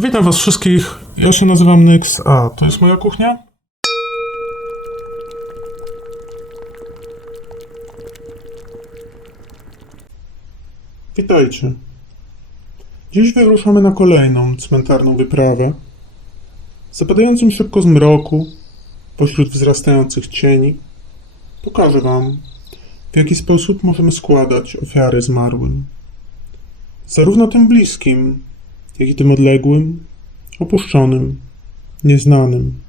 Witam was wszystkich. Ja się nazywam Nyx, a to jest moja kuchnia. Witajcie. Dziś wyruszamy na kolejną cmentarną wyprawę. Zapadającym szybko z mroku, pośród wzrastających cieni, pokażę wam, w jaki sposób możemy składać ofiary zmarłym. Zarówno tym bliskim, jak i tym odległym, opuszczonym, nieznanym.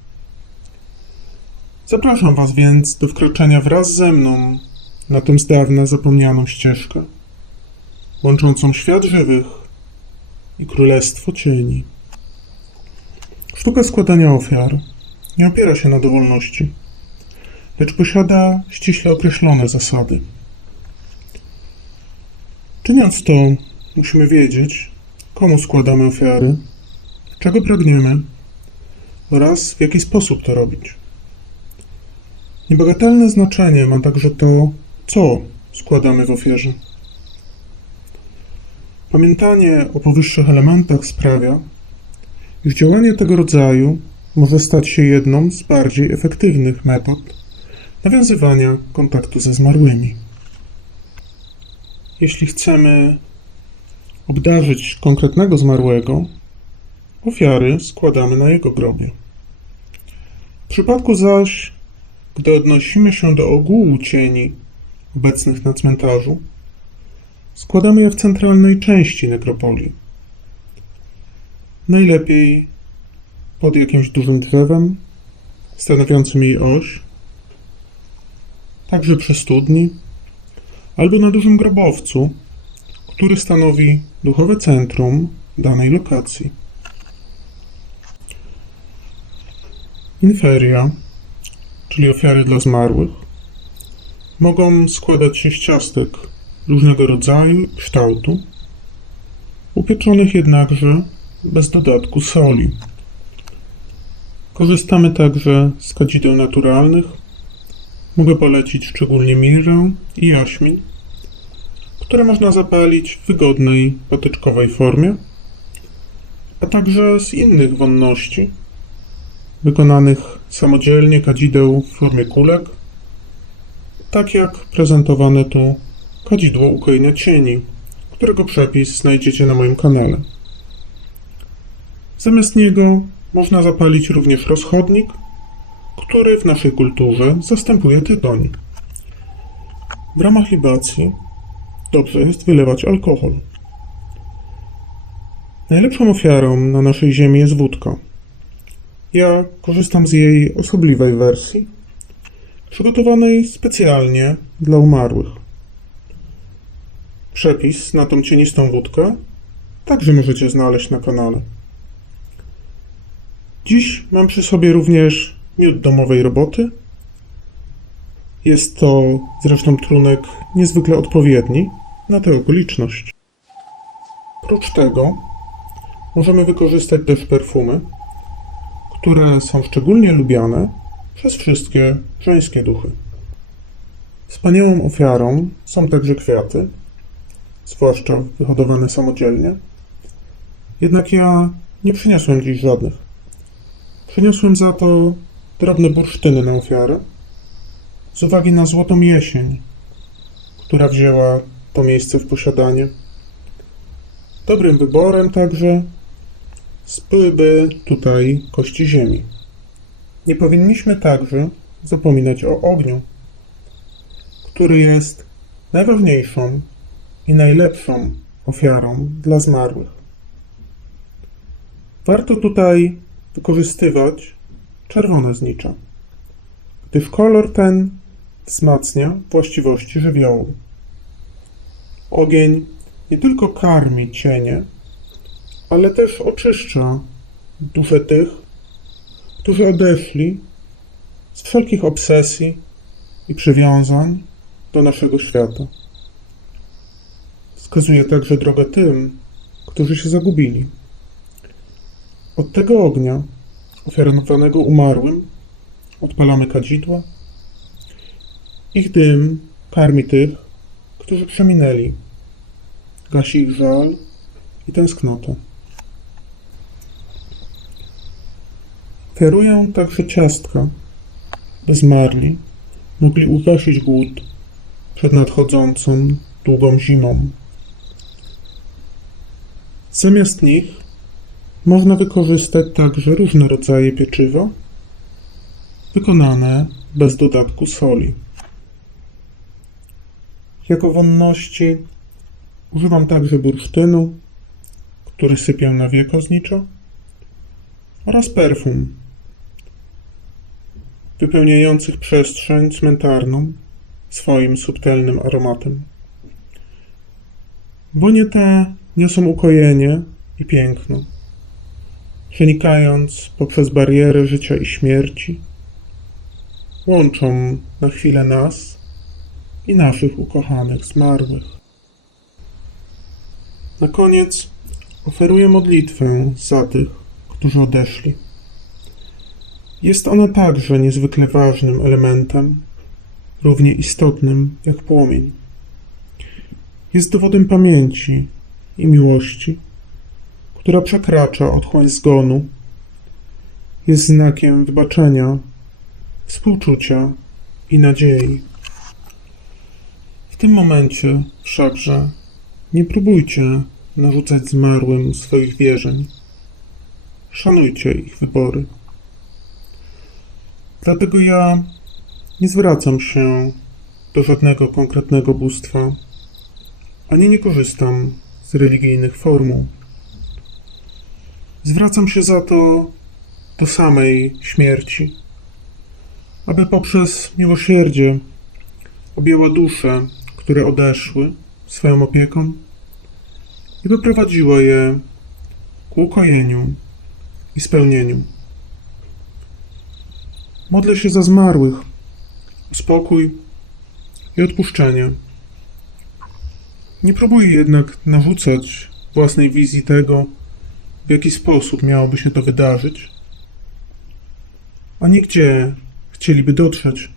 Zapraszam Was więc do wkroczenia wraz ze mną na tę z dawna zapomnianą ścieżkę, łączącą świat żywych i królestwo cieni. Sztuka składania ofiar nie opiera się na dowolności, lecz posiada ściśle określone zasady. Czyniąc to, musimy wiedzieć, komu składamy ofiary, czego pragniemy oraz w jaki sposób to robić. Niebagatelne znaczenie ma także to, co składamy w ofierze. Pamiętanie o powyższych elementach sprawia, iż działanie tego rodzaju może stać się jedną z bardziej efektywnych metod nawiązywania kontaktu ze zmarłymi. Jeśli chcemy obdarzyć konkretnego zmarłego, ofiary składamy na jego grobie. W przypadku zaś, gdy odnosimy się do ogółu cieni obecnych na cmentarzu, składamy je w centralnej części nekropolii. Najlepiej pod jakimś dużym drzewem, stanowiącym jej oś, także przy studni, albo na dużym grobowcu, który stanowi duchowe centrum danej lokacji. Inferia, czyli ofiary dla zmarłych, mogą składać się z ciastek różnego rodzaju kształtu, upieczonych jednakże bez dodatku soli. Korzystamy także z kadzideł naturalnych. Mogę polecić szczególnie mirę i jaśmin, które można zapalić w wygodnej, patyczkowej formie, a także z innych wonności, wykonanych samodzielnie kadzideł w formie kulek, tak jak prezentowane tu kadzidło ukojenia cieni, którego przepis znajdziecie na moim kanale. Zamiast niego można zapalić również rozchodnik, który w naszej kulturze zastępuje tytoń. W ramach libacji dobrze jest wylewać alkohol. Najlepszą ofiarą na naszej ziemi jest wódka. Ja korzystam z jej osobliwej wersji, przygotowanej specjalnie dla umarłych. Przepis na tą cienistą wódkę także możecie znaleźć na kanale. Dziś mam przy sobie również miód domowej roboty. Jest to zresztą trunek niezwykle odpowiedni na tę okoliczność. Oprócz tego możemy wykorzystać też perfumy, które są szczególnie lubiane przez wszystkie żeńskie duchy. Wspaniałą ofiarą są także kwiaty, zwłaszcza wyhodowane samodzielnie. Jednak ja nie przyniosłem dziś żadnych. Przyniosłem za to drobne bursztyny na ofiarę, z uwagi na złotą jesień, która wzięła to miejsce w posiadanie. Dobrym wyborem także byłyby tutaj kości ziemi. Nie powinniśmy także zapominać o ogniu, który jest najważniejszą i najlepszą ofiarą dla zmarłych. Warto tutaj wykorzystywać czerwone znicza, gdyż kolor ten wzmacnia właściwości żywiołu. Ogień nie tylko karmi cienie, ale też oczyszcza dusze tych, którzy odeszli z wszelkich obsesji i przywiązań do naszego świata. Wskazuje także drogę tym, którzy się zagubili. Od tego ognia, ofiarowanego umarłym, odpalamy kadzidła. Ich dym karmi tych, którzy przeminęli. Gasi ich żal i tęsknotę. Ofiaruję także ciastka, by zmarli mogli ugasić głód przed nadchodzącą długą zimą. Zamiast nich można wykorzystać także różne rodzaje pieczywa, wykonane bez dodatku soli. Jako wonności używam także bursztynu, który sypię na wieko zniczo, oraz perfum, wypełniających przestrzeń cmentarną swoim subtelnym aromatem. Wonie te niosą ukojenie i piękno, przenikając poprzez bariery życia i śmierci, łączą na chwilę nas i naszych ukochanych zmarłych. Na koniec oferuję modlitwę za tych, którzy odeszli. Jest ona także niezwykle ważnym elementem, równie istotnym jak płomień. Jest dowodem pamięci i miłości, która przekracza otchłań zgonu. Jest znakiem wybaczenia, współczucia i nadziei. Tym momencie wszakże nie próbujcie narzucać zmarłym swoich wierzeń. Szanujcie ich wybory. Dlatego ja nie zwracam się do żadnego konkretnego bóstwa, ani nie korzystam z religijnych formuł. Zwracam się za to do samej śmierci, aby poprzez miłosierdzie objęła dusze, które odeszły swoją opieką i doprowadziła je ku ukojeniu i spełnieniu. Modlę się za zmarłych, spokój i odpuszczenie. Nie próbuję jednak narzucać własnej wizji tego, w jaki sposób miałoby się to wydarzyć, ani gdzie chcieliby dotrzeć,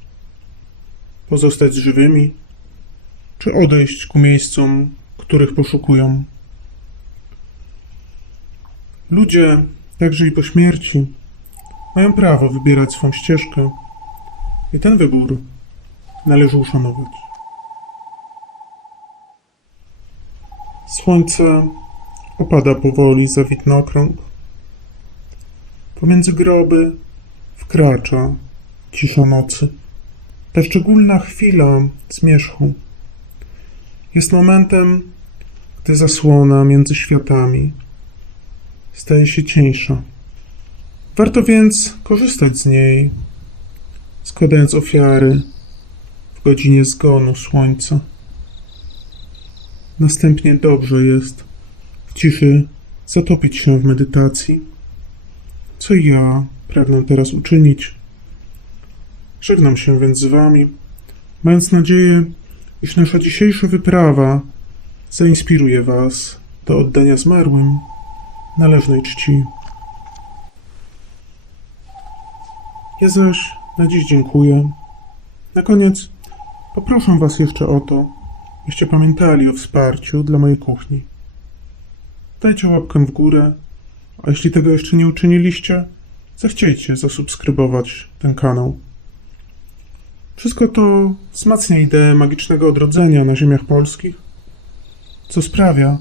pozostać żywymi, czy odejść ku miejscom, których poszukują. Ludzie, także i po śmierci, mają prawo wybierać swą ścieżkę i ten wybór należy uszanować. Słońce opada powoli za widnokrąg. Pomiędzy groby wkracza cisza nocy. Ta szczególna chwila zmierzchu jest momentem, gdy zasłona między światami staje się cieńsza. Warto więc korzystać z niej, składając ofiary w godzinie zgonu słońca. Następnie dobrze jest w ciszy zatopić się w medytacji, co ja pragnę teraz uczynić. Żegnam się więc z Wami, mając nadzieję, iż nasza dzisiejsza wyprawa zainspiruje Was do oddania zmarłym należnej czci. Ja zaś na dziś dziękuję. Na koniec poproszę Was jeszcze o to, byście pamiętali o wsparciu dla mojej kuchni. Dajcie łapkę w górę, a jeśli tego jeszcze nie uczyniliście, zechciejcie zasubskrybować ten kanał. Wszystko to wzmacnia ideę magicznego odrodzenia na ziemiach polskich, co sprawia,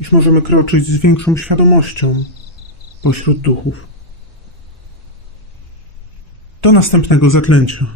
iż możemy kroczyć z większą świadomością pośród duchów. Do następnego zaklęcia.